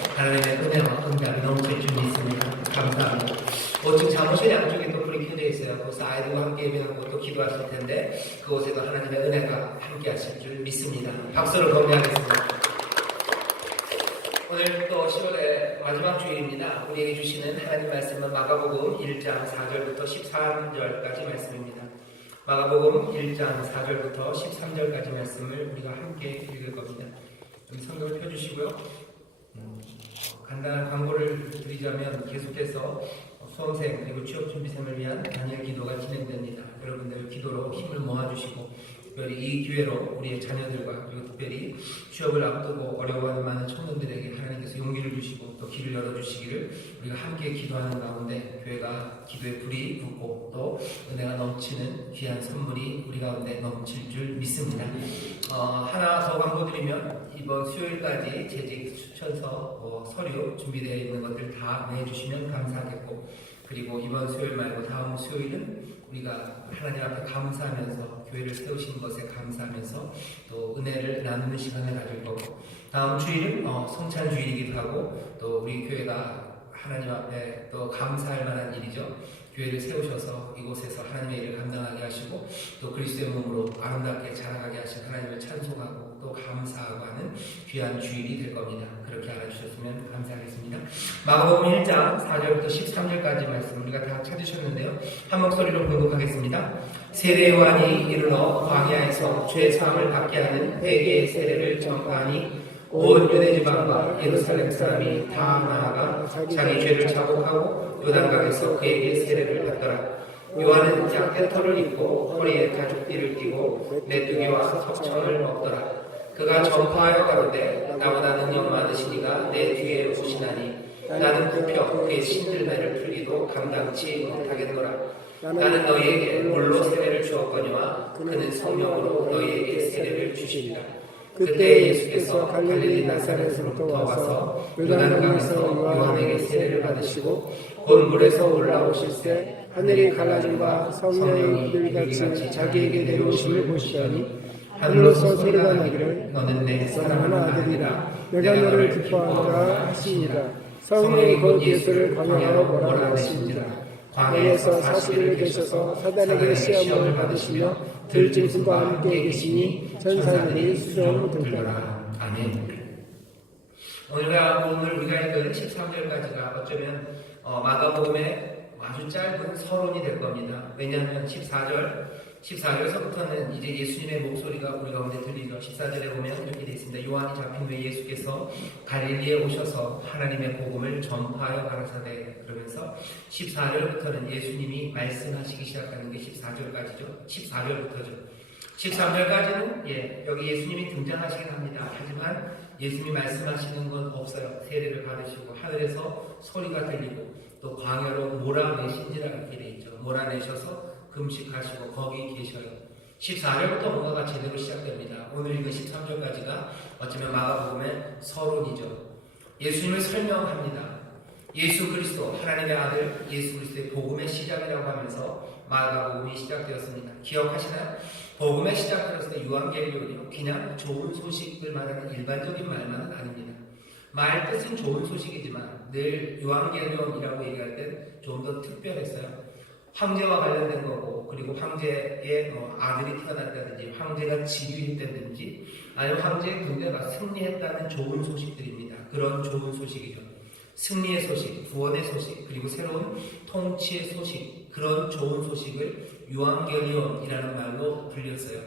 하나님의 은혜와 응답이 넘칠 줄 믿습니다. 감사합니다. 지금 사무실 양쪽에 또 불이 켜져 있어요. 그래서 아이들과 함께 예배하고 또 기도하실 텐데 그곳에도 하나님의 은혜가 함께 하실 줄 믿습니다. 박수로 건배하겠습니다. 오늘 또 10월의 마지막 주일입니다. 우리에게 주시는 하나님 말씀은 마가복음 1장 4절부터 13절까지 말씀입니다. 마가복음 1장 4절부터 13절까지 말씀을 우리가 함께 읽을 겁니다. 성경을 펴주시고요. 간단한 광고를 드리자면 계속해서 수험생 그리고 취업준비생을 위한 단일 기도가 진행됩니다. 여러분들 기도로 힘을 모아주시고 특별히 이 기회로 우리의 자녀들과 그리고 특별히 취업을 앞두고 어려워하는 많은 청년들에게 하나님께서 용기를 주시고 또 길을 열어주시기를 우리가 함께 기도하는 가운데 교회가 기도의 불이 붙고 또 은혜가 넘치는 귀한 선물이 우리 가운데 넘칠 줄 믿습니다. 하나 더 광고드리면 이번 수요일까지 재직 추천서 서류 준비되어 있는 것들 다 내주시면 감사하겠고 그리고 이번 수요일 말고 다음 수요일은 우리가 하나님 앞에 감사하면서 교회를 세우신 것에 감사하면서 또 은혜를 나누는 시간을 가질 거고 다음 주일은 성찬 주일이기도 하고 또 우리 교회가 하나님 앞에 또 감사할 만한 일이죠. 교회를 세우셔서 이곳에서 하나님의 일을 감당하게 하시고 또 그리스도의 몸으로 아름답게 자라가게 하신 하나님을 찬송하고 또 감사하고 하는 귀한 주일이 될 겁니다. 그렇게 알아주셨으면 감사하겠습니다. 마가복음 1장 4절부터 13절까지 말씀 우리가 다 찾으셨는데요. 한 목소리로 공독하겠습니다. 세례 요한이 이르러 광야에서 죄 사함을 받게 하는 회개의 세례를 전파하니 온 유대 지방과 예루살렘 사람이 다 나아가 자기 죄를 자복하고 요단강에서 그에게 세례를 받더라. 요한은 양떼 털을 입고 허리에 가죽띠를 띠고 메뚜기와 석청을 먹더라. 그가 전파하여 가로되 나보다 능력 많으신 이가 내 뒤에 오시나니 나는 굽혀 그의 신들매를 풀기도 감당치 못하겠노라. 나는 너희에게 물로 세례를 주었거니와 그는 성령으로 너희에게 세례를 주시리라. 그때 예수께서 갈릴리 나사렛으로부터 와서 요단강에서 요한에게 세례를 받으시고 곧 물에서 올라오실새 하늘이 갈라짐과 성령이 비둘기같이 자기에게 내려오심을 보시더니 하늘로서 소리가 나기를 너는 내 사랑하는 아들이라 내가 너를 기뻐하노라 하시니라. 성령이 곧 예수를 광야로 보라 하시니라. 광야에서 40일 계셔서 사단에게 시험을 받으시며 들짐승과 함께 계시니 천사들이 수종 들더라. 아멘. 오늘 우리가 읽은 13절까지가 어쩌면 마가복음의 아주 짧은 서론이 될 겁니다. 왜냐하면 14절서부터는 이제 예수님의 목소리가 우리 가운데 들리죠. 14절에 보면 이렇게 되어 있습니다. 요한이 잡힌 후에 예수께서 갈릴리에 오셔서 하나님의 복음을 전파하여 가라사대 그러면서 14절부터는 예수님이 말씀하시기 시작하는 게 14절까지죠. 14절부터죠. 13절까지는 여기 예수님이 등장하시긴 합니다. 하지만 예수님이 말씀하시는 건 없어요. 세례를 받으시고 하늘에서 소리가 들리고 또 광야로 몰아내신지라 이렇게 되어 있죠. 몰아내셔서 금식하시고 거기 계셔요. 14절부터 뭔가가 제대로 시작됩니다. 오늘 읽은 13절까지가 어쩌면 마가복음의 서론이죠. 예수님을 설명합니다. 예수 그리스도 하나님의 아들 예수 그리스도의 복음의 시작이라고 하면서 마가복음이 시작되었습니다. 기억하시나요? 복음의 시작이라서 유한계리온이요 그냥 좋은 소식을 말하는 일반적인 말만은 아닙니다. 말 뜻은 좋은 소식이지만 늘 유한계리온이라고 얘기할 땐 좀 더 특별했어요. 황제와 관련된 거고 그리고 황제의 아들이 태어났다든지 황제가 즉위했다든지 아니면 황제의 군대가 승리했다는 좋은 소식들입니다. 그런 좋은 소식이죠. 승리의 소식, 구원의 소식, 그리고 새로운 통치의 소식 그런 좋은 소식을 유한겔리온이라는 말로 불렸어요.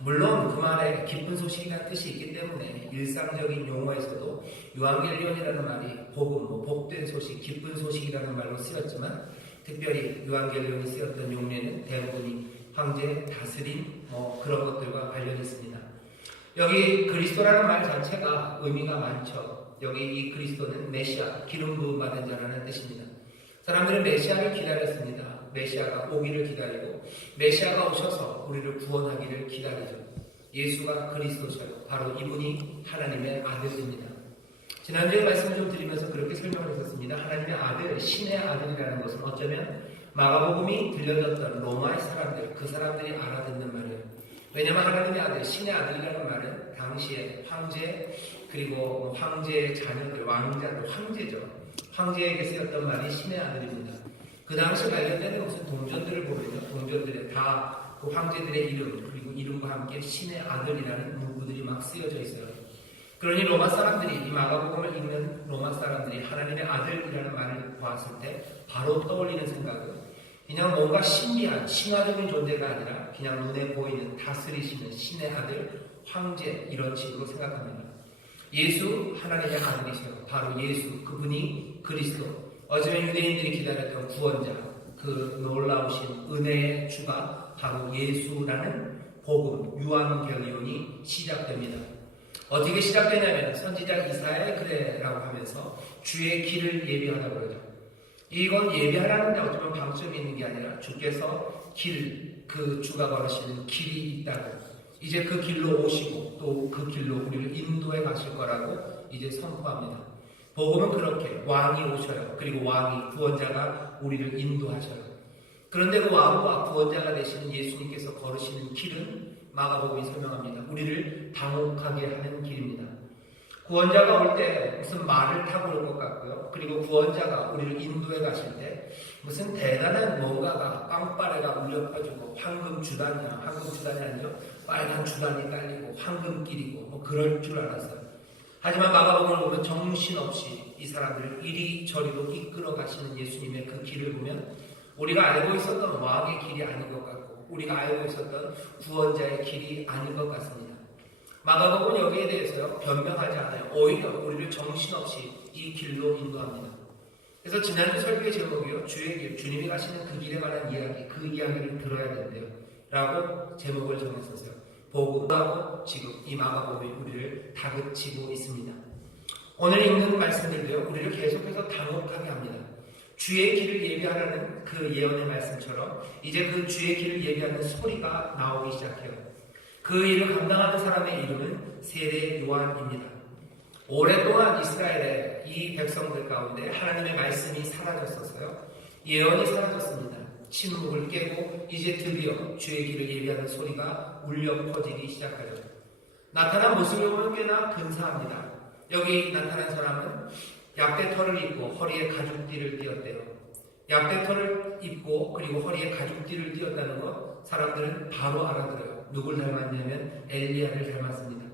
물론 그 말에 기쁜 소식이라는 뜻이 있기 때문에 일상적인 용어에서도 유한겔리온이라는 말이 복음, 복된 소식, 기쁜 소식이라는 말로 쓰였지만 특별히 유한겔리온이 쓰였던 용례는 대부분이 황제 다스림 그런 것들과 관련이 있습니다. 여기 그리스도라는 말 자체가 의미가 많죠. 여기 이 그리스도는 메시아, 기름 부음 받은 자라는 뜻입니다. 사람들은 메시아를 기다렸습니다. 메시아가 오기를 기다리고 메시아가 오셔서 우리를 구원하기를 기다리죠. 예수가 그리스도셔요. 바로 이분이 하나님의 아들입니다. 지난주에 말씀을 좀 드리면서 그렇게 설명을 했었습니다. 하나님의 아들, 신의 아들이라는 것은 어쩌면 마가복음이 들려졌던 로마의 사람들, 그 사람들이 알아듣는 말이에요. 왜냐하면 하나님의 아들, 신의 아들이라는 말은 당시에 황제 그리고 뭐 황제의 자녀들, 왕자들, 황제죠. 황제에게 쓰였던 말이 신의 아들입니다. 그 당시 발견되는 무슨 동전들을 보면요, 동전들에 다 그 황제들의 이름 그리고 이름과 함께 신의 아들이라는 문구들이 막 쓰여져 있어요. 그러니 로마 사람들이 이 마가복음을 읽는 로마 사람들이 하나님의 아들이라는 말을 보았을 때 바로 떠올리는 생각은 그냥 뭔가 신비한 신화적인 존재가 아니라 그냥 눈에 보이는 다스리시는 신의 아들, 황제 이런 식으로 생각합니다. 예수 하나님의 아들이세요. 바로 예수 그분이 그리스도. 어제 유대인들이 기다렸던 구원자, 그 놀라우신 은혜의 주가 바로 예수라는 복음 유한겔리온이 시작됩니다. 어떻게 시작되냐면 선지자 이사야의 그래라고 하면서 주의 길을 예비하라고 그러죠. 이건 예비하라는데 어쩌면 방점이 있는 게 아니라 주께서 길, 그 주가 걸으시는 길이 있다고 이제 그 길로 오시고 또 그 길로 우리를 인도해 가실 거라고 이제 선포합니다. 복음은 그렇게 왕이 오셔요. 그리고 왕이 구원자가 우리를 인도하셔요. 그런데 그 왕과 구원자가 되시는 예수님께서 걸으시는 길은 마가복음이 설명합니다. 우리를 당혹하게 하는 길입니다. 구원자가 올 때 무슨 말을 타고 올 것 같고요. 그리고 구원자가 우리를 인도해 가실 때 무슨 대단한 뭔가가 빵빠레가 울려 퍼지고 황금 주단이 아니요. 빨간 주단이 깔리고 황금길이고 뭐 그럴 줄 알았어요. 하지만 마가복음을 보면 정신없이 이 사람들을 이리저리로 이끌어 가시는 예수님의 그 길을 보면 우리가 알고 있었던 왕의 길이 아닌 것 같고 우리가 알고 있었던 구원자의 길이 아닌 것 같습니다. 마가복음은 여기에 대해서요 변명하지 않아요. 오히려 우리를 정신없이 이 길로 인도합니다. 그래서 지난주 설교의 제목이요 주의 길, 주님이 가시는 그 길에 관한 이야기, 그 이야기를 들어야 된대요 라고 제목을 정했었어요. 복음하고 지금 이 마가복음이 우리를 다그치고 있습니다. 오늘 읽는 말씀들도요 우리를 계속해서 당혹하게 합니다. 주의 길을 예비하라는 그 예언의 말씀처럼 이제 그 주의 길을 예비하는 소리가 나오기 시작해요. 그 일을 감당하는 사람의 이름은 세례 요한입니다. 오랫동안 이스라엘의 이 백성들 가운데 하나님의 말씀이 사라졌었어요. 예언이 사라졌습니다. 침묵을 깨고 이제 드디어 주의 길을 예비하는 소리가 울려 퍼지기 시작하죠. 나타난 모습을 보면 꽤나 근사합니다. 여기 나타난 사람은 약대털을 입고 허리에 가죽띠를 띄었대요. 약대털을 입고 그리고 허리에 가죽띠를 띄었다는 것 사람들은 바로 알아들어요. 누굴 닮았냐면 엘리야를 닮았습니다.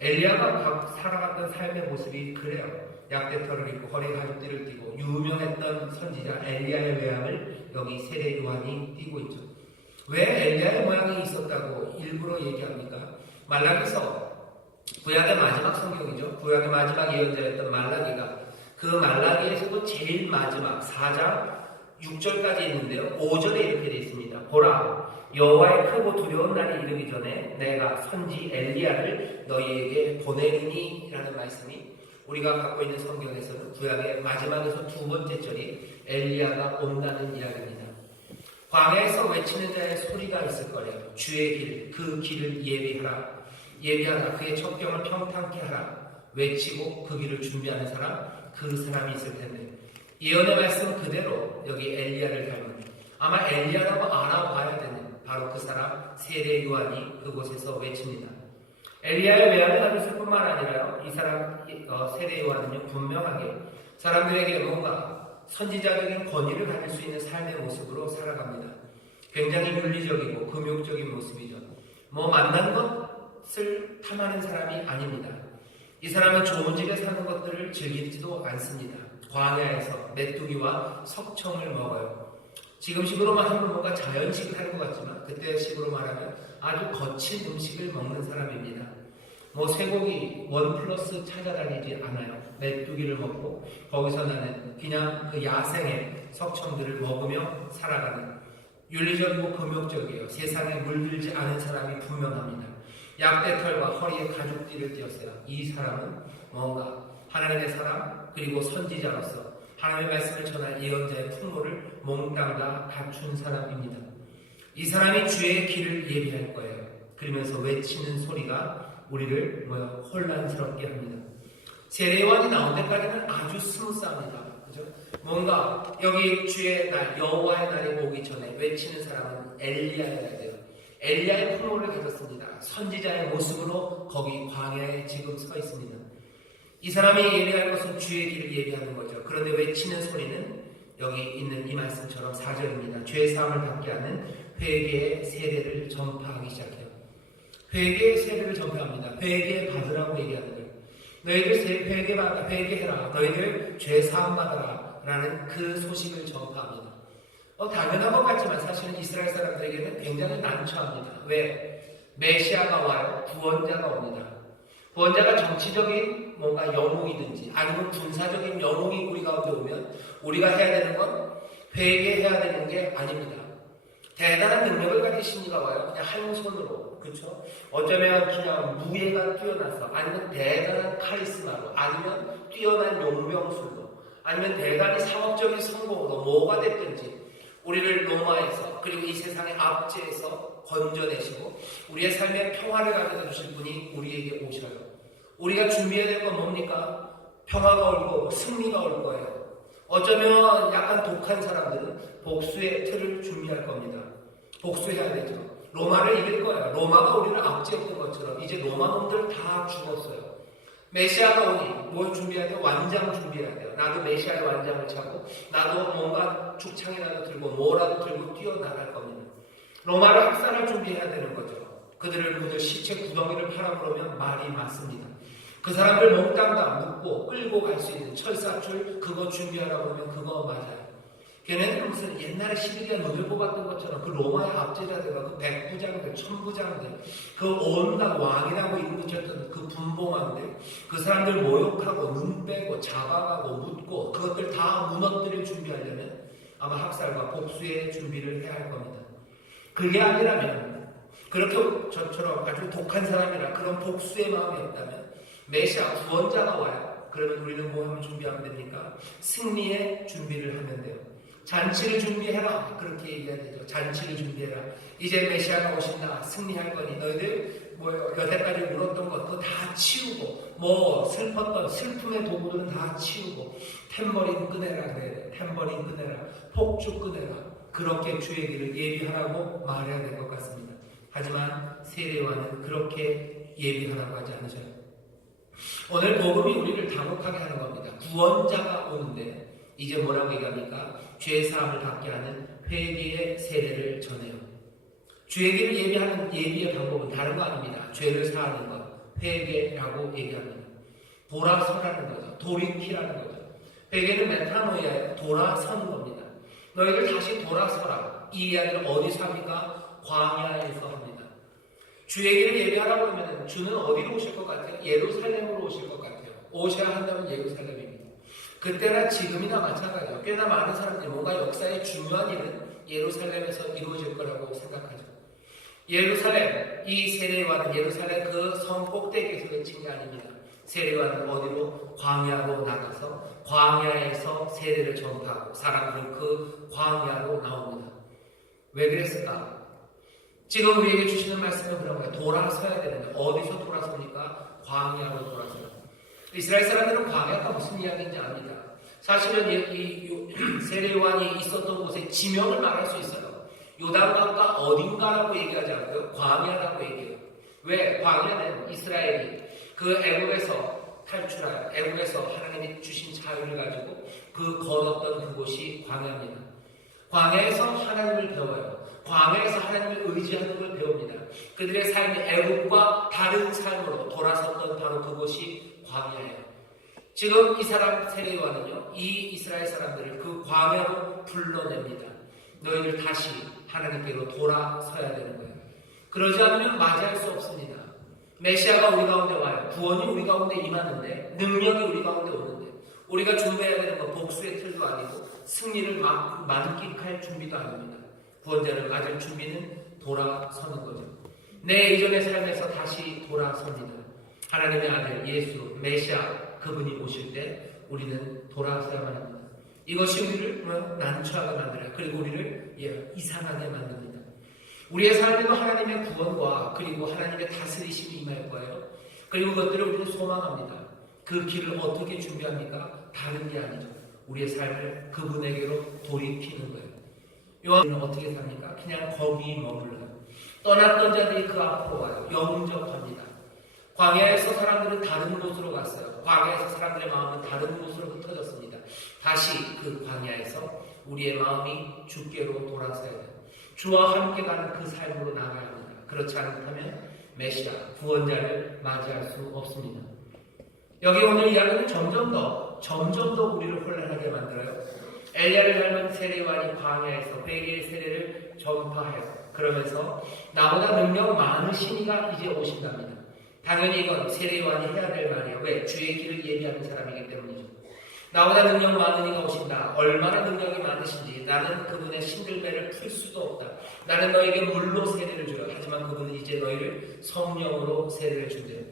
엘리야가 살아갔던 삶의 모습이 그래요. 약대털을 입고 허리에 가죽띠를 띠고 유명했던 선지자 엘리야의 외양을 여기 세례 요한이 띠고 있죠. 왜 엘리야의 모양이 있었다고 일부러 얘기합니까? 말라기서 구약의 마지막 성경이죠. 구약의 마지막 예언자였던 말라기가 그 말라기에서도 제일 마지막 4장 6절까지 있는데요. 5절에 이렇게 되어 있습니다. 보라, 여호와의 크고 두려운 날이 이르기 전에 내가 선지 엘리야를 너희에게 보내리니 라는 말씀이 우리가 갖고 있는 성경에서는 구약의 마지막에서 두 번째 절이 엘리야가 온다는 이야기입니다. 광야에서 외치는 자의 소리가 있을 거래요. 주의 길, 그 길을 예비하라. 그의 첩경을 평탄케 하라. 외치고 그 길을 준비하는 사람, 그 사람이 있을 텐데 예언의 말씀 그대로 여기 엘리야를 닮은 아마 엘리야라고 알아봐야 되는 바로 그 사람 세례 요한이 그곳에서 외칩니다. 엘리야의 외양을 가졌을 뿐만 아니라요 이 사람 세례 요한은요 분명하게 사람들에게 뭔가 선지자적인 권위를 가질 수 있는 삶의 모습으로 살아갑니다. 굉장히 윤리적이고 금욕적인 모습이죠. 뭐 만난 것을 탐하는 사람이 아닙니다. 이 사람은 좋은 집에 사는 것들을 즐기지도 않습니다. 광야에서 메뚜기와 석청을 먹어요. 지금식으로 말하면 뭔가 자연식을 하는 것 같지만 그때식으로 말하면 아주 거친 음식을 먹는 사람입니다. 뭐 쇠고기 1+ 찾아다니지 않아요. 메뚜기를 먹고 거기서 나는 그냥 그 야생의 석청들을 먹으며 살아가는 윤리적이고 금욕적이에요. 세상에 물들지 않은 사람이 분명합니다. 약대털과 허리에 가죽띠를 띄었어요. 이 사람은 뭔가 하나님의 사람 그리고 선지자로서 하나님의 말씀을 전할 예언자의 풍모를 몽땅 다 갖춘 사람입니다. 이 사람이 주의 길을 예비할 거예요. 그러면서 외치는 소리가 우리를 혼란스럽게 합니다. 세례 요한이 나온 데까지는 아주 스무스합니다. 그죠? 뭔가 여기 주의 날, 여호와의 날이 오기 전에 외치는 사람은 엘리야여야 돼요. 엘리야의 풍모를 가졌습니다. 선지자의 모습으로 거기 광야에 지금 서 있습니다. 이 사람이 예비할 것은 주의 길을 예비하는 거죠. 그런데 외치는 소리는 여기 있는 이 말씀처럼 4절입니다. 죄 사함을 받게 하는 회개의 세례를 전파하기 시작해요. 회개의 세례를 전파합니다. 회개 받으라고 얘기하는 거예요. 너희들 회개해라. 너희들 죄 사함 받아라. 라는 그 소식을 전파합니다. 당연한 것 같지만 사실은 이스라엘 사람들에게는 굉장히 난처합니다. 왜? 메시아가 와요. 구원자가 옵니다. 구원자가 정치적인 뭔가 영웅이든지 아니면 군사적인 영웅이 우리 가운데 오면 우리가 해야 되는 건 회개해야 되는 게 아닙니다. 대단한 능력을 가지신 이가 와요. 그냥 한 손으로. 그렇죠? 어쩌면 그냥 무예가 뛰어나서 아니면 대단한 카리스마로 아니면 뛰어난 용병술로 아니면 대단히 상업적인 성공으로 뭐가 됐든지 우리를 로마에서 그리고 이 세상의 압제에서 건져내시고 우리의 삶에 평화를 가져다 주실 분이 우리에게 오셔요. 우리가 준비해야 될 건 뭡니까? 평화가 올 거고 승리가 올 거예요. 어쩌면 약간 독한 사람들은 복수의 틀을 준비할 겁니다. 복수해야 되죠. 로마를 이길 거예요. 로마가 우리를 압제했던 것처럼 이제 로마 놈들 다 죽었어요. 메시아가 오니 뭘 준비해야 돼요? 완장 준비해야 돼요. 나도 메시아의 완장을 차고 나도 뭔가 죽창이라도 들고 뭐라도 들고 뛰어나갈 겁니다. 로마를 학살할 준비해야 되는 거죠. 그들을 묻을 시체 구덩이를 팔아먹으면 말이 맞습니다. 그 사람들 몽땅 다 묶고 끌고 갈 수 있는 철사줄 그거 준비하라고 하면 그거 맞아요. 걔네들은 무슨 옛날에 시리아 눈을 뽑았던 것처럼 그 로마의 압제자들과 그 백부장들, 천부장들, 그 온갖 왕이라고 이름 붙였던 그 분봉왕들, 그 사람들 모욕하고 눈 빼고 잡아가고 묻고 그것들 다 무너뜨릴 준비하려면 아마 학살과 복수의 준비를 해야 할 겁니다. 그게 아니라면 그렇게 저처럼 아주 독한 사람이라 그런 복수의 마음이 없다면 메시아 구원자가 와요. 그러면 우리는 뭐 하면 준비하면 됩니까? 승리의 준비를 하면 돼요. 잔치를 준비해라. 그렇게 얘기해야 되죠. 잔치를 준비해라. 이제 메시아가 오신다. 승리할 거니 너희들 여태까지 물었던 것 그거 다 치우고 슬펐던 슬픔의 도구들은 다 치우고 탬버린 꺼내라 그래야 탬버린 꺼내라. 폭죽 꺼내라. 그렇게 주의 길을 예비하라고 말해야 될 것 같습니다. 하지만 세례요한은 그렇게 예비하라고 하지 않으셔요. 오늘 복음이 우리를 당혹하게 하는 겁니다. 구원자가 오는데 이제 뭐라고 얘기합니까? 죄 사함을 받게 하는 회개의 세례를 전해요. 주의 길을 예비하는 예비의 방법은 다른 거 아닙니다. 죄를 사하는 것, 회개라고 얘기합니다. 돌아서라는 거죠. 돌이키라는 거죠. 회개는 메타노이아에 돌아서는 겁니다. 너희들 다시 돌아서라. 이 이야기를 어디서 합니까? 광야에서 합니다. 주의 길을 예비하라고 하면 주는 어디로 오실 것 같아요? 예루살렘으로 오실 것 같아요. 오셔야 한다면 예루살렘입니다. 그때나 지금이나 마찬가지예요. 꽤나 많은 사람들이 뭔가 역사의 중요한 일은 예루살렘에서 이루어질 거라고 생각하죠. 예루살렘, 이 세례요한은 예루살렘 그 성 꼭대기에서 외친 게 아닙니다. 세례요한은 어디로? 광야로 나가서 광야에서 세례를 전파하고 사람들은 그 광야로 나옵니다. 왜 그랬을까? 지금 우리에게 주시는 말씀은 그런 거예요. 돌아서야 되는데 어디서 돌아섭니까? 광야로 돌아서요. 이스라엘 사람들은 광야가 무슨 이야기인지 압니다. 사실은 이 세례요한이 있었던 곳의 지명을 말할 수 있어요. 요단강가 어딘가라고 얘기하지 않고요. 광야라고 얘기해요. 왜? 광야는 이스라엘이 그 애국에서 탈출하여 애국에서 하나님이 주신 자유를 가지고 그 걸었던 그곳이 광야입니다. 광야에서 하나님을 배워요. 광야에서 하나님을 의지하는 걸 배웁니다. 그들의 삶이 애국과 다른 삶으로 돌아섰던 바로 그곳이 광야예요. 지금 이 사람 세례요한은요, 이 이스라엘 사람들을 그 광야로 불러냅니다. 너희들 다시 하나님께로 돌아서야 되는 거예요. 그러지 않으면 맞이할 수 없습니다. 메시아가 우리 가운데 와요. 구원이 우리 가운데 임하는데, 능력이 우리 가운데 오는데, 우리가 준비해야 되는 건 복수의 틀도 아니고 승리를 만끽할 준비도 아닙니다. 구원자를 맞을 준비는 돌아서는 거죠. 내 이전의 삶에서 다시 돌아섭니다. 하나님의 아들 예수 메시아 그분이 오실 때 우리는 돌아서야만 합니다. 이것이 우리를 난처하게 만들어요. 그리고 우리를 이상하게 만듭니다. 우리의 삶에도 하나님의 구원과 그리고 하나님의 다스리심이 임할 거예요. 그리고 그것들을 우리는 소망합니다. 그 길을 어떻게 준비합니까? 다른 게 아니죠. 우리의 삶을 그분에게로 돌이키는 거예요. 요한은 어떻게 삽니까? 그냥 거기 머물러요. 떠났던 자들이 그 앞으로 와요. 영접합니다. 광야에서 사람들은 다른 곳으로 갔어요. 광야에서 사람들의 마음은 다른 곳으로 흩어졌습니다. 다시 그 광야에서 우리의 마음이 주께로 돌아서야 돼요. 주와 함께 가는 그 삶으로 나아가야 합니다. 그렇지 않다면 메시아, 구원자를 맞이할 수 없습니다. 여기 오늘 이야기는 점점 더 우리를 혼란하게 만들어요. 엘리야를 닮은 세례요한이 광야에서 회개의 세례를 전파해요. 그러면서 나보다 능력 많으신 이가 이제 오신답니다. 당연히 이건 세례요한이 해야 될 말이에요. 왜? 주의 길을 예비하는 사람이기 때문이죠. 나보다 능력 많은 이가 오신다. 얼마나 능력이 많으신지 나는 그분의 신들매를 풀 수도 없다. 나는 너에게 물로 세례를 줘요. 하지만 그분은 이제 너희를 성령으로 세례를 준대요.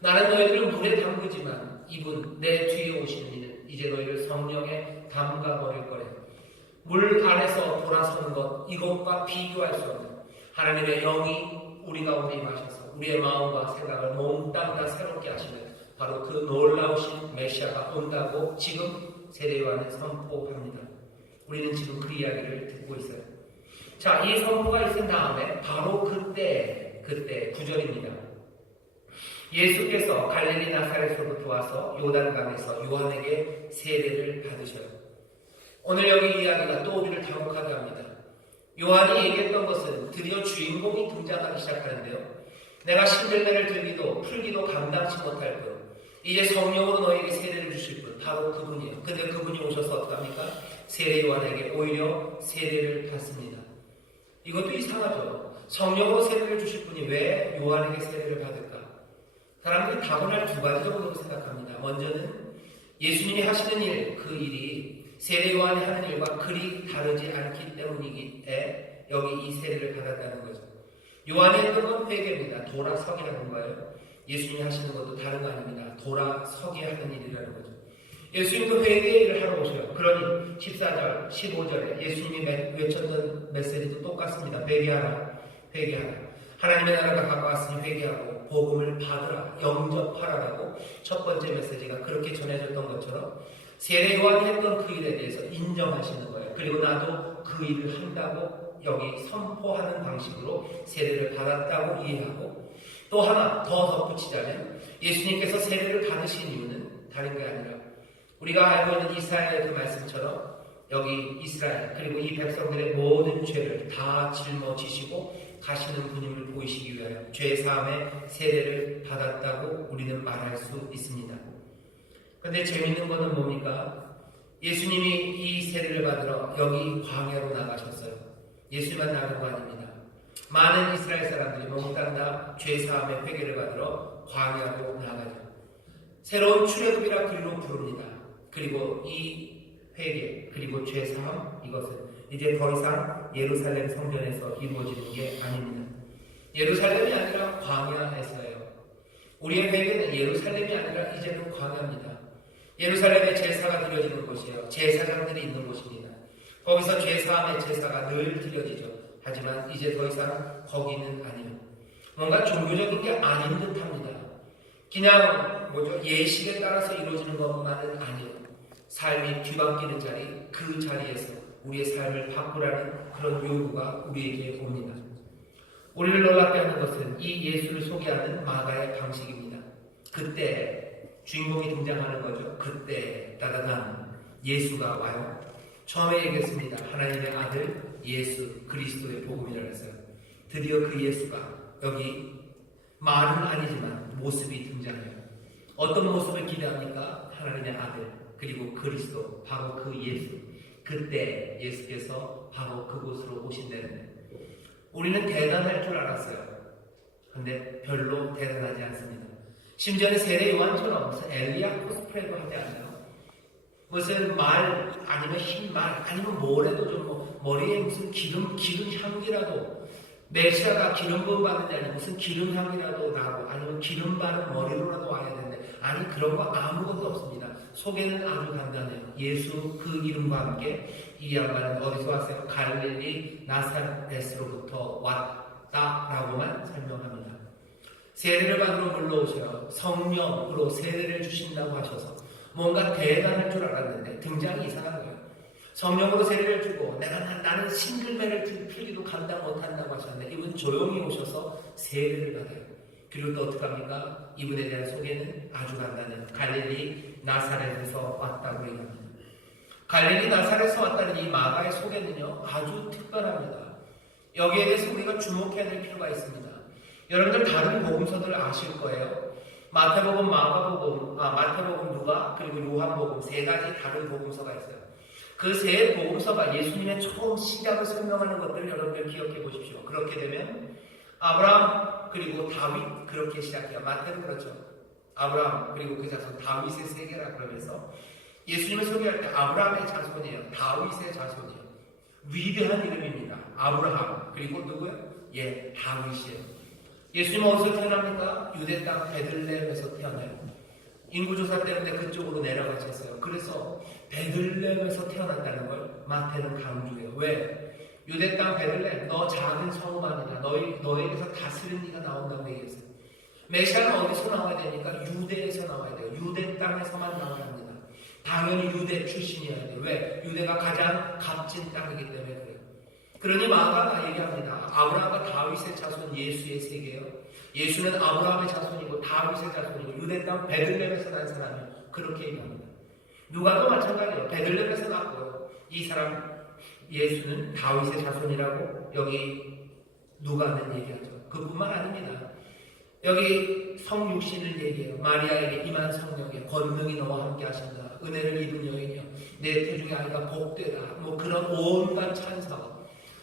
나는 너희들을 물에 담그지만 이분 내 뒤에 오시는 이는 이제 너희를 성령에 담가버릴 거래요. 물 안에서 돌아서는 것, 이것과 비교할 수 없는 하나님의 영이 우리 가운데 임하셔서 우리의 마음과 생각을 몽땅 다 새롭게 하시는 바로 그 놀라우신 메시아가 온다고 지금 세례요한은 선포합니다. 우리는 지금 그 이야기를 듣고 있어요. 자, 이 선포가 있은 다음에 바로 그때 9절입니다. 예수께서 갈릴리 나사렛으로부터 와서 요단강에서 요한에게 세례를 받으셔요. 오늘 여기 이야기가 또 우리를 당혹하게 합니다. 요한이 얘기했던 것은 드디어 주인공이 등장하기 시작하는데요. 내가 신들매를 들기도 풀기도 감당치 못할 분, 이제 성령으로 너에게 세례를 주실 분, 바로 그분이에요. 근데 그분이 오셔서 어떡합니까? 세례 요한에게 오히려 세례를 받습니다. 이것도 이상하죠. 성령으로 세례를 주실 분이 왜 요한에게 세례를 받을까? 사람들이 답을 두 가지 정도로 생각합니다. 먼저는 예수님이 하시는 일, 그 일이 세례 요한이 하는 일과 그리 다르지 않기 때문이기에 여기 이 세례를 받았다는 거죠. 요한이 했던 건 회개입니다. 돌아서기라는 거예요. 예수님이 하시는 것도 다른 거 아닙니다. 돌아서게 하는 일이라는 거죠. 예수님도 회개의 일을 하러 오셔요. 그러니 14절, 15절에 예수님이 외쳤던 메시지도 똑같습니다. 회개하라, 회개하라. 하나님의 나라가 가까웠으니 회개하고 복음을 받으라, 영접하라라고 첫 번째 메시지가 그렇게 전해졌던 것처럼 세례 요한이 했던 그 일에 대해서 인정하시는 거예요. 그리고 나도 그 일을 한다고 여기 선포하는 방식으로 세례를 받았다고 이해하고, 또 하나 더 덧붙이자면 예수님께서 세례를 받으신 이유는 다른 게 아니라 우리가 알고 있는 이사야의 그 말씀처럼 여기 이스라엘 그리고 이 백성들의 모든 죄를 다 짊어지시고 가시는 분임을 보이시기 위하여 죄사함의 세례를 받았다고 우리는 말할 수 있습니다. 그런데 재밌는 것은 뭡니까? 예수님이 이 세례를 받으러 여기 광야로 나가셨어요. 예수님만 나간 거 아닙니다. 많은 이스라엘 사람들이 몽땅 다 죄사함의 회개를 받으러 광야로 나가죠. 새로운 출애굽이라 글로 부릅니다. 그리고 이 회개 그리고 죄사함, 이것은 이제 더 이상 예루살렘 성전에서 이루어지는 게 아닙니다. 예루살렘이 아니라 광야에서예요. 우리의 회개는 예루살렘이 아니라 이제는 광야입니다. 예루살렘의 제사가 드려지는 곳이에요. 제사장들이 있는 곳입니다. 거기서 죄사함의 제사가 늘 드려지죠. 하지만 이제 더 이상 거기는 아니에요. 뭔가 종교적인 게 아닌 듯합니다. 그냥 예식에 따라서 이루어지는 것만은 아니에요. 삶이 뒤바뀌는 자리, 그 자리에서 우리의 삶을 바꾸라는 그런 요구가 우리에게 옵니다. 우리를 놀랍게 하는 것은 이 예수를 소개하는 마가의 방식입니다. 그때 주인공이 등장하는 거죠. 그때 따다단 예수가 와요. 처음에 얘기했습니다. 하나님의 아들 예수 그리스도의 복음이라고 했어요. 드디어 그 예수가 여기 말은 아니지만 모습이 등장해요. 어떤 모습을 기대합니까? 하나님의 아들 그리고 그리스도, 바로 그 예수. 그때 예수께서 바로 그곳으로 오신다는. 우리는 대단할 줄 알았어요. 근데 별로 대단하지 않습니다. 심지어는 세례 요한처럼 무슨 엘리야 코스프레도 하지 않아요. 무슨 말 아니면 흰 말 아니면 뭐래도 좀 머리에 무슨 기름 향기라도, 메시아가 기름 부음 받는 게 아니라 무슨 기름 향이라도 나고 아니면 기름 바른 머리로라도 와야 되는데, 아니 그런 거 아무것도 없습니다. 소개는 아주 간단해요. 예수 그 이름과 함께 이 양반은 어디서 왔어요? 갈릴리 나사렛으로부터 왔다라고만 설명합니다. 세례를 받으러 물러오셔요. 성령으로 세례를 주신다고 하셔서 뭔가 대단할 줄 알았는데 등장이 이상한 거예요. 성령으로 세례를 주고 나는 싱글매를 풀기도 감당 못한다고 하셨는데 이분 조용히 오셔서 세례를 받아요. 그리고 또 어떻게 합니까? 이분에 대한 소개는 아주 간단해요. 갈릴리 나사렛에서 왔다고 얘기합니다. 갈릴리 나사렛에서 왔다는 이 마가의 소개는요, 아주 특별합니다. 여기에 대해서 우리가 주목해야 될 필요가 있습니다. 여러분들 다른 복음서들 아실 거예요. 마태복음, 마태복음, 누가, 그리고 요한복음 세 가지 다른 복음서가 있어요. 그 세 복음서가 예수님의 처음 시작을 설명하는 것들을 여러분들 기억해 보십시오. 그렇게 되면 아브라함 그리고 다윗 그렇게 시작해요. 마태는 그렇죠. 아브라함 그리고 그 자손 다윗의 세계라 그러면서 예수님을 소개할 때 아브라함의 자손이에요. 다윗의 자손이에요. 위대한 이름입니다. 아브라함 그리고 누구요? 다윗이에요. 예수님은 어디서 태어납니까? 유대 땅 베들레헴에서 태어나요. 인구조사 때문에 그쪽으로 내려가셨어요. 그래서 베들레헴에서 태어났다는 걸 마태는 강조해요. 왜? 유대 땅 베들레헴, 너 작은 성읍 아니다. 너에게서 다스린 이가 나온다고 얘기했어요. 메시아는 어디서 나와야 되니까? 유대에서 나와야 돼요. 유대 땅에서만 나와야 합니다. 당연히 유대 출신이어야 돼요. 왜? 유대가 가장 값진 땅이기 때문에 그래요. 그러니 마가가 얘기합니다. 아브라함과 다윗의 자손 예수의 세계예요. 예수는 아브라함의 자손이고 다윗의 자손이고 유대 땅 베들레헴에서 난 사람이에요. 그렇게 얘기합니다. 누가도 마찬가지예요. 베들레헴에서 났고요. 이 사람 예수는 다윗의 자손이라고 여기 누가는 얘기하죠. 그뿐만 아닙니다. 여기 성육신을 얘기해요. 마리아에게 임한 성령의 권능이 너와 함께 하신다. 은혜를 입은 여인이여 내 태중의 아이가 복되다. 그런 온갖 찬사가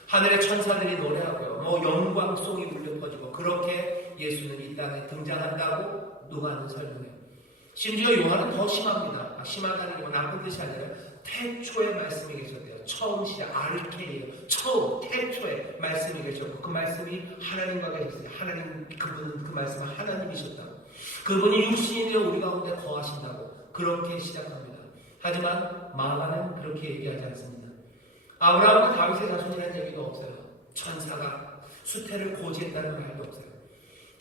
하늘의 천사들이 노래하고요. 영광송이 울려 퍼지고 그렇게 예수는 이 땅에 등장한다고 누가는 설명해요. 심지어 요한은 더 심합니다. 심하다는 건 나쁜 뜻이 아니라 태초에 말씀이 계셨대요. 처음 시작 아르케예요. 처음 태초에 말씀이 계셨고 그 말씀이 하나님과 계셨어요. 그분은 그 말씀은 하나님이셨다고. 그분이 육신이 되어 우리 가운데 거하신다고 그렇게 시작합니다. 하지만 마가는 그렇게 얘기하지 않습니다. 아브라함과 다윗의 자손이라는 얘기도 없어요. 천사가 수태를 고지했다는 말도 없어요.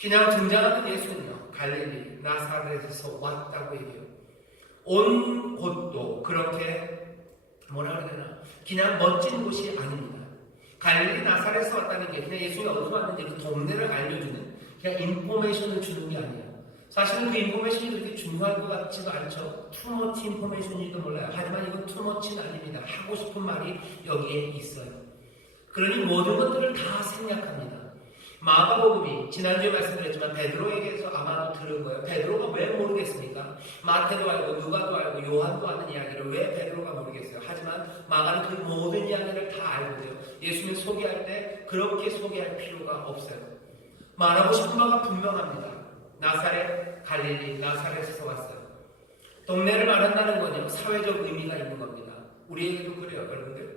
그냥 등장하는 예수는요, 갈릴리 나사렛에서 왔다고 얘기해요. 온 곳도 그렇게 뭐라 그래야 되나, 그냥 멋진 곳이 아닙니다. 갈릴리 나사렛에서 왔다는 게 그냥 예수가 어디서 왔는지 그 동네를 알려주는 그냥 인포메이션을 주는 게 아니에요. 사실은 그 인포메이션이 그렇게 중요할 것 같지도 않죠. 투머치 인포메이션인지도 몰라요. 하지만 이건 투머치는 아닙니다. 하고 싶은 말이 여기에 있어요. 그러니 모든 것들을 다 생략합니다. 마가복음이 지난주에 말씀드렸지만 베드로에게서 아마도 들은 거예요. 베드로가 왜 모르겠습니까? 마태도 알고 누가도 알고 요한도 아는 이야기를 왜 베드로가 모르겠어요. 하지만 마가는 그 모든 이야기를 다 알고 돼요. 예수님 소개할 때 그렇게 소개할 필요가 없어요. 말하고 싶은 바가 분명합니다. 나사렛, 갈릴리, 나사렛에서 왔어요. 동네를 말한다는 건요, 사회적 의미가 있는 겁니다. 우리에게도 그래요, 여러분들.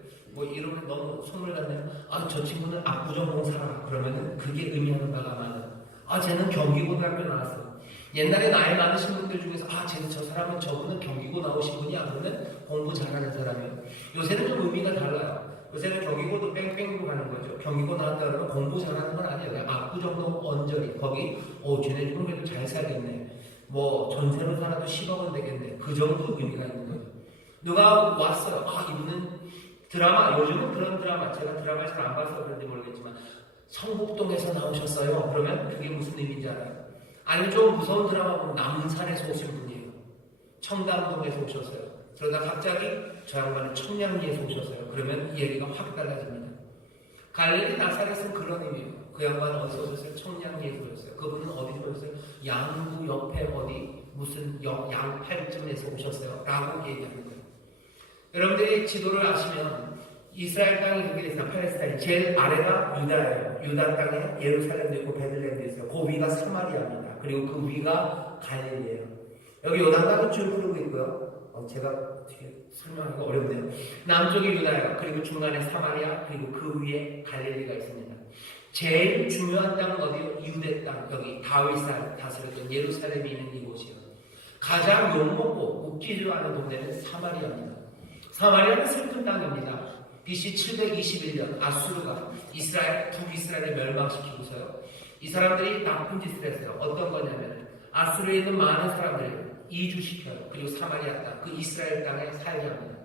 이러면 너무 선물 같네요. 저 친구는 압구정동 살아. 그러면은 그게 의미하는 바가 많아요. 쟤는 경기고등학교 나왔어. 옛날에 나이 많으신 분들 중에서 쟤는 저 사람은 저분은 경기고 나오신 분이 아니면 공부 잘하는 사람이에요. 요새는 좀 의미가 달라요. 요새는 경기고도 뺑뺑으로 가는 거죠. 경기고 나왔다 그러면 공부 잘하는 건 아니에요. 압구정동 언저리 거기 쟤네 좀 그래도 잘 살겠네. 전세로 살아도 10억은 되겠네. 그 정도 의미가 있는 거죠. 누가 왔어요. 이분은 드라마, 요즘은 그런 드라마, 제가 드라마를 잘 안 봐서 그런지 모르겠지만 성북동에서 나오셨어요. 그러면 그게 무슨 의미인지 알아요? 아니면 좀 무서운 드라마 보면 남산에서 오신 분이에요. 청담동에서 오셨어요. 그러다 갑자기 저 양반은 청량리에서 오셨어요. 그러면 얘기가 확 달라집니다. 갈릴리 나사렛은 그런 의미예요. 그 양반은 어디서 오셨어요? 청량리에서 오셨어요. 그분은 어디서 오셨어요? 양구 옆에 무슨 양팔쯤에서 오셨어요. 라고 얘기하는 거예요. 여러분들이 지도를 아시면 이스라엘 땅이 그렇게 되잖아요. 팔레스타인 제일 아래가 유다예요. 유다 땅에 예루살렘도 있고 베들레헴도 있어요. 그 위가 사마리아입니다. 그리고 그 위가 갈릴리예요. 여기 요단강이 쭉 흐르고 있고요. 제가 되게 설명하기가 어렵네요. 남쪽이 유다예요. 그리고 중간에 사마리아, 그리고 그 위에 갈릴리가 있습니다. 제일 중요한 땅은 어디요? 유대 땅. 여기 다윗이 다스렸던 예루살렘이 있는 이곳이요. 가장 욕먹고 웃기지 않은 동네는 사마리아입니다. 사마리아는 슬픈 땅입니다. BC 721년 아수르가 북이스라엘을 멸망시키고서요. 이 사람들이 나쁜 짓을 했어요. 어떤 거냐면 아수르에 있는 많은 사람들을 이주시켜요. 그리고 사마리아 땅, 그 이스라엘 땅에 살게 합니다.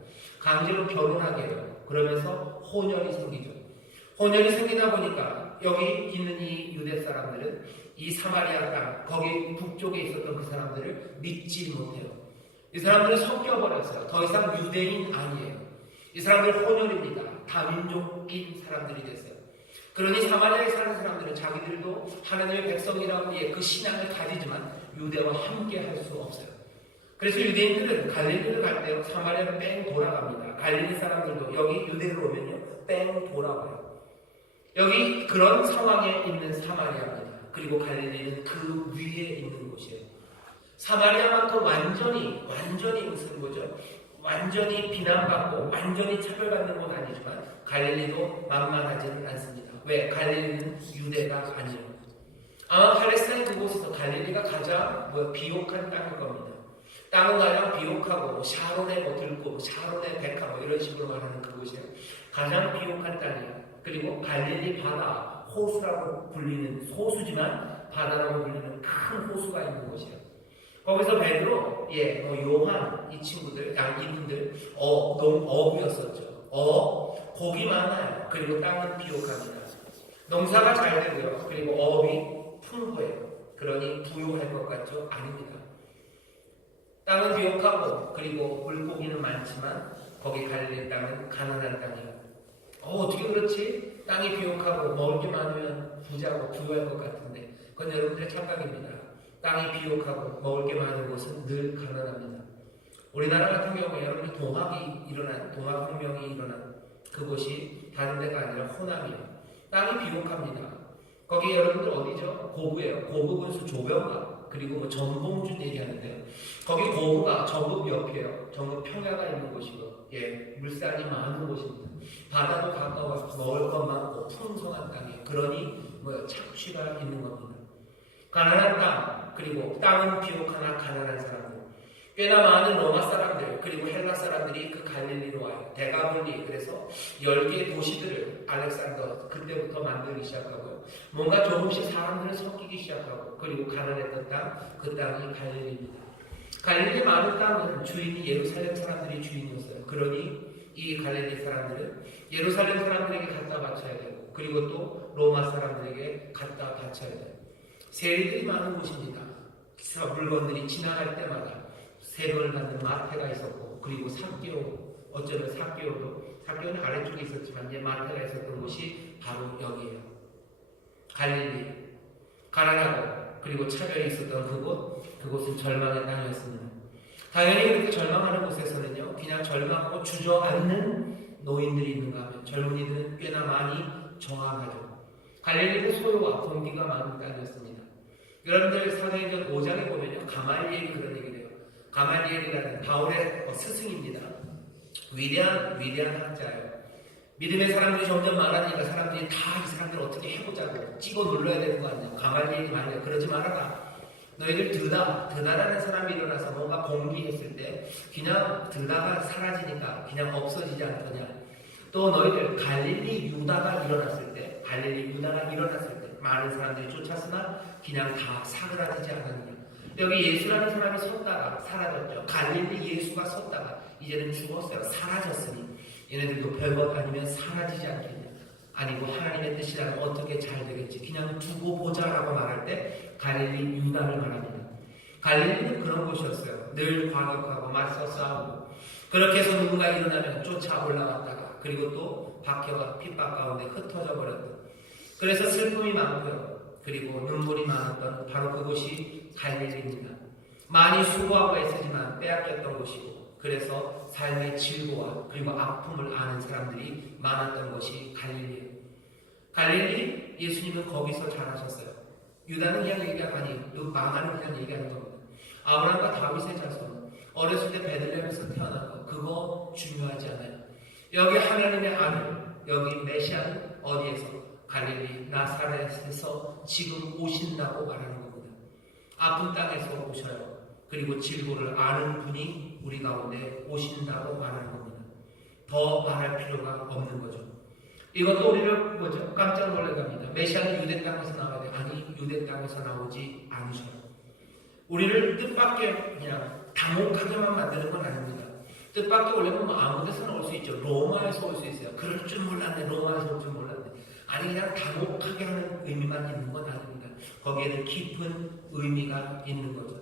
강제로 결혼하게 해요. 그러면서 혼혈이 생기죠. 혼혈이 생기다 보니까 여기 있는 이 유대 사람들은 이 사마리아 땅, 거기 북쪽에 있었던 그 사람들을 믿지 못해요. 이 사람들은 섞여버렸어요. 더 이상 유대인 아니에요. 이 사람들 혼혈입니다. 다민족인 사람들이 됐어요. 그러니 사마리아에 사는 사람들은 자기들도 하나님의 백성이라고 그 신앙을 가지지만 유대와 함께 할 수 없어요. 그래서 유대인들은 갈릴리를 갈 때 사마리아로 뺑 돌아갑니다. 갈릴리 사람들도 여기 유대로 오면요 뺑 돌아와요. 여기 그런 상황에 있는 사마리아입니다. 그리고 갈릴리는 그 위에 있는 곳이에요. 사마리아만큼 완전히 무슨 거죠? 완전히 비난받고 완전히 차별받는 건 아니지만 갈릴리도 만만하지는 않습니다. 왜? 갈릴리는 유대가 아니에요. 아마 팔레스타인 그곳에서 갈릴리가 가장 비옥한 땅일 겁니다. 땅은 가장 비옥하고 샤론의 들고 샤론의 백화 이런 식으로 말하는 그곳이에요. 가장 비옥한 땅이에요. 그리고 갈릴리 바다 호수라고 불리는 호수지만 바다라고 불리는 큰 호수가 있는 곳이에요. 거기서 베드로, 요한 이 친구들, 이분들 어부였었죠. 고기 많아요. 그리고 땅은 비옥합니다. 농사가 잘 되고요. 그리고 어업이 풍부해요. 그러니 부유할 것 같죠? 아닙니다. 땅은 비옥하고 그리고 물고기는 많지만 거기 갈릴리 땅은 가난한 땅이에요. 어떻게 그렇지? 땅이 비옥하고 먹을 게 많으면 부자고 부유할 것 같은데 그건 여러분들의 착각입니다. 땅이 비옥하고 먹을 게 많은 곳은 늘 가난합니다. 우리나라 같은 경우에 여러분이 동학혁명이 일어난 그곳이 다른 데가 아니라 호남이에요. 땅이 비옥합니다. 거기 여러분들 어디죠? 고부예요. 고부 군수 조병가 그리고 전봉준 얘기하는데요. 거기 고부가 전북 옆이에요. 전북 평야가 있는 곳이고 물산이 많은 곳입니다. 바다도 가까워서 먹을 것 많고 풍성한 땅이에요. 그러니 착취가 있는 겁니다. 가난한 땅 그리고 땅은 비옥하나 가난한 사람들 꽤나 많은 로마 사람들 그리고 헬라 사람들이 그 갈릴리로 와요. 대가볼리 그래서 10개의 도시들을 알렉산더 그때부터 만들기 시작하고요. 뭔가 조금씩 사람들을 섞이기 시작하고 그리고 가난했던 땅 그 땅이 갈릴리입니다. 갈릴리 많은 땅은 주인이 예루살렘 사람들이 주인이었어요. 그러니 이 갈릴리 사람들은 예루살렘 사람들에게 갖다 바쳐야 되고 그리고 또 로마 사람들에게 갖다 바쳐야 돼요. 세리들이 많은 곳입니다. 물건들이 지나갈 때마다 세금을 받는 마태가 있었고 그리고 삭개오 어쩌면 삭개오는 아래쪽에 있었지만 마태가 있었던 곳이 바로 여기에요. 갈릴리 가난하고 그리고 차별이 있었던 그곳은 절망의 땅이었습니다. 당연히 그렇게 절망하는 곳에서는요 그냥 절망하고 주저앉는 노인들이 있는가 하면 젊은이들은 꽤나 많이 저항하죠. 갈릴리는 소요와 공기가 많은 땅이었습니다. 여러분들 사도행전 5장에 보면요 가말리엘이 그런 얘기를 해요. 가말리엘이라는 바울의 스승입니다. 위대한 학자예요. 믿음의 사람들이 점점 많아지니까 사람들이 다 이 사람들 어떻게 해보자고 찍어 눌러야 되는 거 아니야. 가말리엘이 말해요. 그러지 말아라. 너희들 드다라는 사람이 일어나서 뭔가 공기했을 때 그냥 드다가 사라지니까 그냥 없어지지 않더냐. 또 너희들 갈릴리 유다가 일어났을 때 많은 사람들이 쫓았으나 그냥 다 사그라지지 않았느냐. 여기 예수라는 사람이 섰다가 사라졌죠. 갈릴리 예수가 섰다가 이제는 죽었어요. 사라졌으니 얘네들도 별것 아니면 사라지지 않겠냐. 아니고 하나님의 뜻이라면 어떻게 잘 되겠지. 그냥 두고 보자라고 말할 때 갈릴리 유다를 말합니다. 갈릴리는 그런 곳이었어요. 늘 과격하고 맞서 싸우고 그렇게 해서 누군가 일어나면 쫓아 올라갔다가 그리고 또 박해와 핍박 가운데 흩어져 버렸던 그래서 슬픔이 많고요. 그리고 눈물이 많았던 바로 그곳이 갈릴리입니다. 많이 수고하고 애쓰지만 빼앗겼던 곳이고 그래서 삶의 질고와 그리고 아픔을 아는 사람들이 많았던 것이 갈릴리예요. 갈릴리 예수님은 거기서 자라셨어요. 유다는 그냥 얘기하고 망하는 그냥 얘기하는 겁니다. 아브라함과 다윗의 자손 어렸을 때 베들레헴에서 태어난 거 그거 중요하지 않아요. 여기 하나님의 아들 여기 메시아는 어디에서 갈릴리 나사렛에서 지금 오신다고 말하는 겁니다. 아픈 땅에서 오셔요. 그리고 질고를 아는 분이 우리 가운데 오신다고 말하는 겁니다. 더 말할 필요가 없는 거죠. 이것도 우리를 깜짝 놀라게 합니다. 메시아는 유대 땅에서 나와야 돼. 아니 유대 땅에서 나오지 않으셔요. 우리를 뜻밖의 그냥 당혹하게만 만드는 건 아닙니다. 뜻밖의 원래는 아무 데서나 올 수 있죠. 로마에서 올 수 있어요. 그럴 줄 몰랐네. 로마에서 올 줄 몰랐네. 아니 그냥 당혹하게 하는 의미만 있는 건 아닙니다. 거기에는 깊은 의미가 있는 거죠.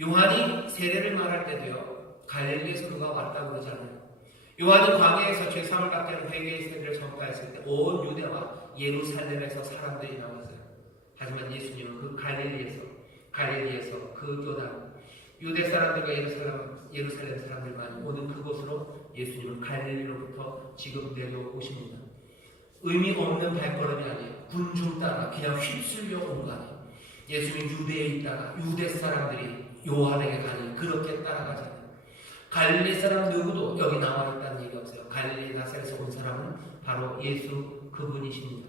요한이 세례를 말할 때도요, 갈릴리에서 그가 왔다고 그러지 않아요. 요한은 광야에서 죄사함을 받게 하는 회개의 세례를 전파했을 때 온 유대와 예루살렘에서 사람들이 나왔어요. 하지만 예수님은 그 갈릴리에서 그 요단, 유대 사람들과 예루살렘 사람들만 오는 그곳으로 예수님은 갈릴리로부터 지금 내려오십니다. 의미 없는 발걸음이 아니에요. 군중 따라 그냥 휩쓸려 온 거 아니에요. 예수님이 유대에 있다가 유대 사람들이 요한에게 가니 그렇게 따라가잖아요. 갈릴리 사람 누구도 여기 나와 있다는 얘기 없어요. 갈릴리 나사렛에서 온 사람은 바로 예수 그분이십니다.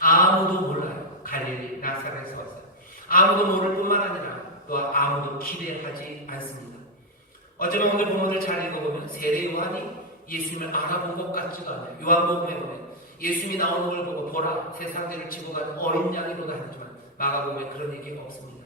아무도 몰라요. 갈릴리 나사렛에서 왔어요. 아무도 모를 뿐만 아니라 또 아무도 기대하지 않습니다. 어쩌면 오늘 본문을 잘 읽어보면 세례 요한이 예수님을 알아본 것 같지가 않아요. 요한복음에 보면 예수님이 나오는 걸 보고 보라 세상들을 지고 가는 어린 양이로다 하지만 마가복음에 그런 얘기가 없습니다.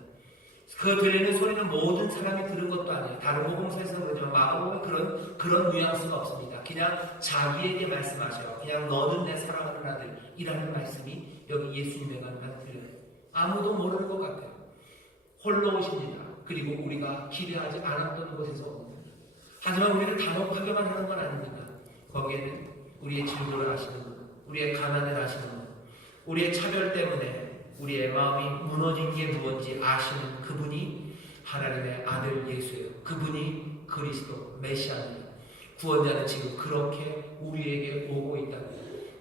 그 들리는 소리는 모든 사람이 들은 것도 아니에요. 다른 복음서에서는 그러지만 마가복음에 그런 뉘앙스가 없습니다. 그냥 자기에게 말씀하셔요. 그냥 너는 내 사랑하는 아들이라는 말씀이 여기 예수님의 관만 들려요. 아무도 모르는 것 같아요. 홀로 오십니다. 그리고 우리가 기대하지 않았던 곳에서 옵니다. 하지만 우리를 단혹하게만 하는 건 아닙니다. 거기에는 우리의 진도를 아시는 분, 우리의 가난을 아시는 분, 우리의 차별 때문에 우리의 마음이 무너진 게 무엇인지 아시는 그분이 하나님의 아들 예수예요. 그분이 그리스도 메시아입니다. 구원자는 지금 그렇게 우리에게 오고 있다.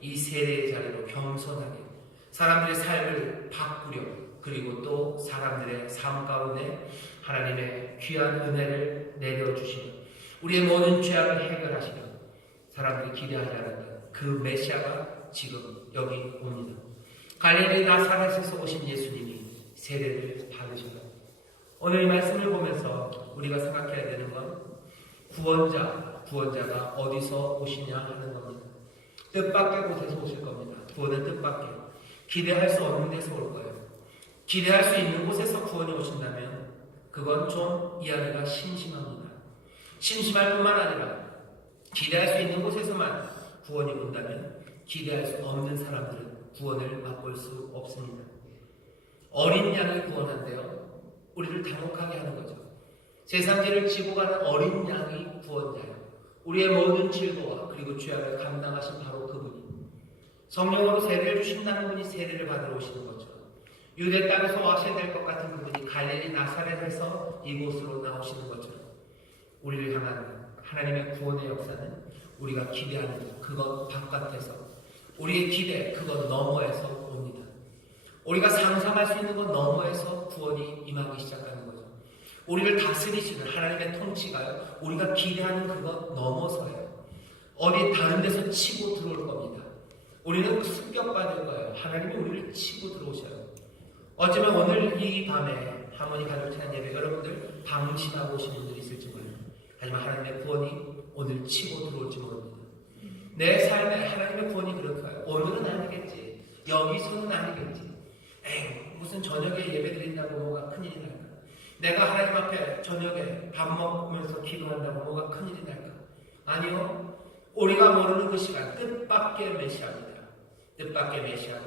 이 세례의 자리로 겸손하게 사람들의 삶을 바꾸려 그리고 또 사람들의 삶 가운데 하나님의 귀한 은혜를 내려주시며 우리의 모든 죄악을 해결하시며 사람들이 기대하지 않았던 그 메시아가 지금 여기 옵니다. 갈릴리 나사렛에서 오신 예수님이 세례를 받으신다. 오늘 이 말씀을 보면서 우리가 생각해야 되는 건 구원자가 어디서 오시냐 하는 겁니다. 뜻밖의 곳에서 오실 겁니다. 구원은 뜻밖의, 기대할 수 없는 데서 올 거예요. 기대할 수 있는 곳에서 구원이 오신다면 그건 좀 이야기가 심심합니다. 심심할 뿐만 아니라 기대할 수 있는 곳에서만 구원이 온다면 기대할 수 없는 사람들은 구원을 맛볼 수 없습니다. 어린 양을 구원한대요. 우리를 당혹하게 하는 거죠. 세상죄를 지고 가는 어린 양이 구원자예요. 우리의 모든 질고와 그리고 죄악을 감당하신 바로 그분이 성령으로 세례를 주신다는 분이 세례를 받으러 오시는 거죠. 유대 땅에서 와셔야 될 것 같은 그분이 갈릴리 나사렛에서 이곳으로 나오시는 것처럼 우리를 향한 하나님의 구원의 역사는 우리가 기대하는 그것 바깥에서 우리의 기대 그것 너머에서 옵니다. 우리가 상상할 수 있는 것 너머에서 구원이 임하기 시작하는 거죠. 우리를 다스리시는 하나님의 통치가요. 우리가 기대하는 그것 넘어서요. 어디 다른 데서 치고 들어올 겁니다. 우리는 습격받을 거예요. 하나님이 우리를 치고 들어오셔요. 어쩌면 오늘 이 밤에 하모니 가족 찬양 예배 여러분들 방심하고 오신 분들이 있을지 모릅니다. 하지만 하나님의 구원이 오늘 치고 들어올지 모릅니다. 내 삶에 하나님의 구원이 그럴까요? 오늘은 아니겠지. 여기서는 아니겠지. 에이, 무슨 저녁에 예배 드린다고 뭐가 큰일이 날까? 내가 하나님 앞에 저녁에 밥 먹으면서 기도한다고 뭐가 큰일이 날까? 아니요. 우리가 모르는 그 시간 뜻밖의 메시아입니다. 뜻밖의 메시아가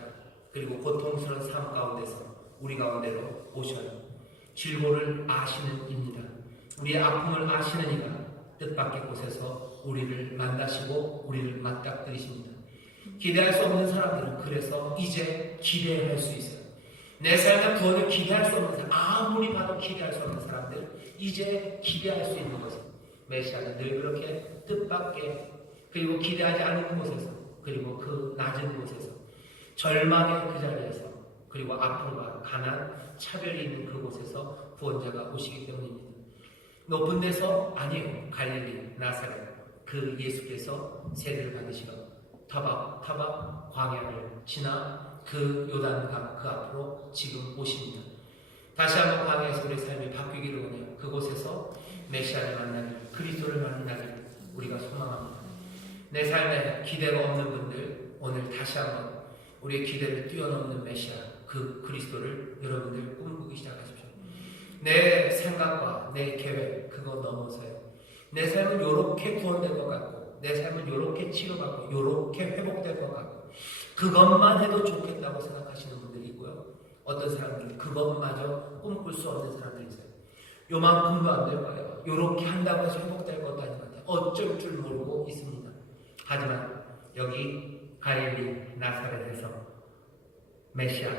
그리고 고통스러운 삶 가운데서 우리 가운데로 오셔요. 질고를 아시는 입니다. 우리의 아픔을 아시는 이가 뜻밖의 곳에서 우리를 만나시고 우리를 맞닥뜨리십니다. 기대할 수 없는 사람들은 그래서 이제 기대할 수 있어요. 내 삶의 구원을 기대할 수 없는 사람, 아무리 봐도 기대할 수 없는 사람들 이제 기대할 수 있는 것은 메시아는 늘 그렇게 뜻밖의 그리고 기대하지 않는 곳에서 그리고 그 낮은 곳에서 절망의 그 자리에서 그리고 아픔과 가난, 차별이 있는 그곳에서 구원자가 오시기 때문입니다. 높은 데서 아니에요. 갈릴리, 나사렛 그 예수께서 세례를 받으시러 터박 광야를 지나 그 요단강 그 앞으로 지금 오십니다. 다시 한번 광야에서 우리의 삶이 바뀌기를 원해요. 그곳에서 메시아를 만나길, 그리스도를 만나길 우리가 소망합니다. 내 삶에 기대가 없는 분들 오늘 다시 한번 우리의 기대를 뛰어넘는 메시아 그 그리스도를 여러분들 꿈꾸기 시작하십시오. 내 생각과 내 계획 그거 넘어서요. 내 삶은 요렇게 구원될 것 같고 내 삶은 요렇게 치료받고 요렇게 회복될 것 같고 그것만 해도 좋겠다고 생각하시는 분들이 있고요. 어떤 사람들은 그것마저 꿈꿀 수 없는 사람들이 있어요. 요만큼도 안 될 거예요. 요렇게 한다고 해서 회복될 것도 아닌 것 같아요. 어쩔 줄 모르고 있습니다. 하지만 여기 갈릴리 나사렛에서 메시아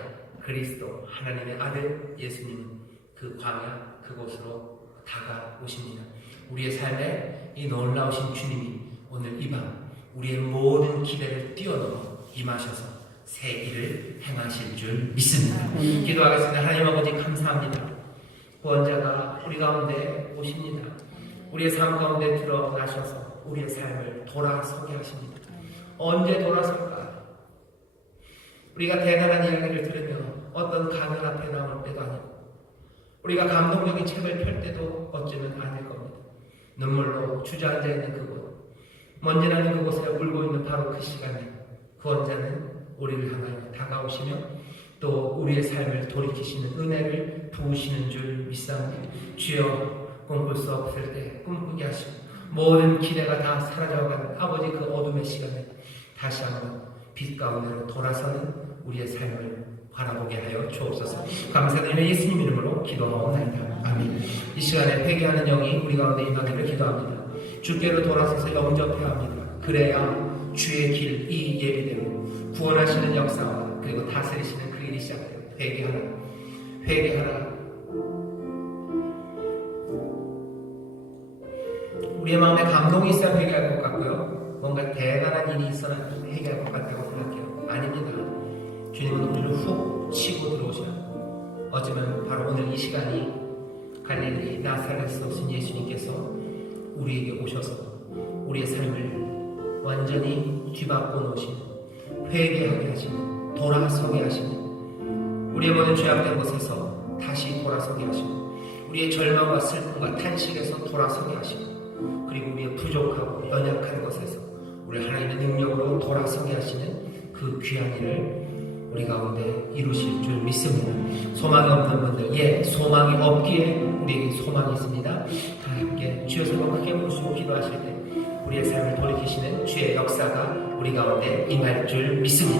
그리스도 하나님의 아들 예수님은 그 광야 그곳으로 다가오십니다. 우리의 삶에 이 놀라우신 주님이 오늘 이 밤 우리의 모든 기대를 뛰어넘어 임하셔서 새 일을 행하실 줄 믿습니다. 기도하겠습니다. 하나님 아버지 감사합니다. 구원자가 우리 가운데 오십니다. 우리의 삶 가운데 드러나셔서 우리의 삶을 돌아서게 하십니다. 언제 돌아설까? 우리가 대단한 이야기를 들으며 어떤 강연 앞에 나올 때도 아니고 우리가 감동적인 책을 펼 때도 어쩌면 아닐 겁니다. 눈물로 주저앉아 있는 그곳, 먼지 나는 그곳에 울고 있는 바로 그 시간에 구원자는 우리를 향하여 다가오시며 또 우리의 삶을 돌이키시는 은혜를 부으시는 줄 믿사옵니다. 주여 꿈꿀 수 없을 때 꿈꾸게 하시고 모든 기대가 다 사라져가는 아버지 그 어둠의 시간에 다시 한번 빛 가운데로 돌아서는 우리의 삶을 바라보게 하여 주옵소서. 감사드리며 예수님 이름으로 기도하옵나이다. 아멘. 이 시간에 회개하는 영이 우리 가운데 임하기를 기도합니다. 주께로 돌아서서 영접해야 합니다. 그래야 주의 길 이 예비대로 구원하시는 역사와 그리고 다스리시는 그 일이 시작돼요. 회개하라. 회개하라. 우리의 마음에 감동이 있어야 회개할 것 같고요. 뭔가 대단한 일이 있어야 회개할 것 같다고 생각해요. 아닙니다. 주님은 우리를 훅 치고 들어오셔요. 어쩌면 바로 오늘 이 시간이 갈릴리 나사렛에서 오신 예수님께서 우리에게 오셔서 우리의 삶을 완전히 뒤바꿔 놓으시는, 회개하게 하시는, 돌아서게 하시는, 우리의 모든 죄악된 곳에서 다시 돌아서게 하시고 우리의 절망과 슬픔과 탄식에서 돌아서게 하시고 그리고 우리의 부족하고 연약한 것에서 우리 하나님의 능력으로 돌아서게 하시는 그 귀한 일을 우리 가운데 이루실 줄 믿습니다. 소망이 없는 분들, 소망이 없기에 우리에게 소망이 있습니다. 다 함께 주여 세번 크게 부르시고 기도하실 때 우리의 삶을 돌이키시는 주의 역사가 우리 가운데 임할 줄 믿습니다.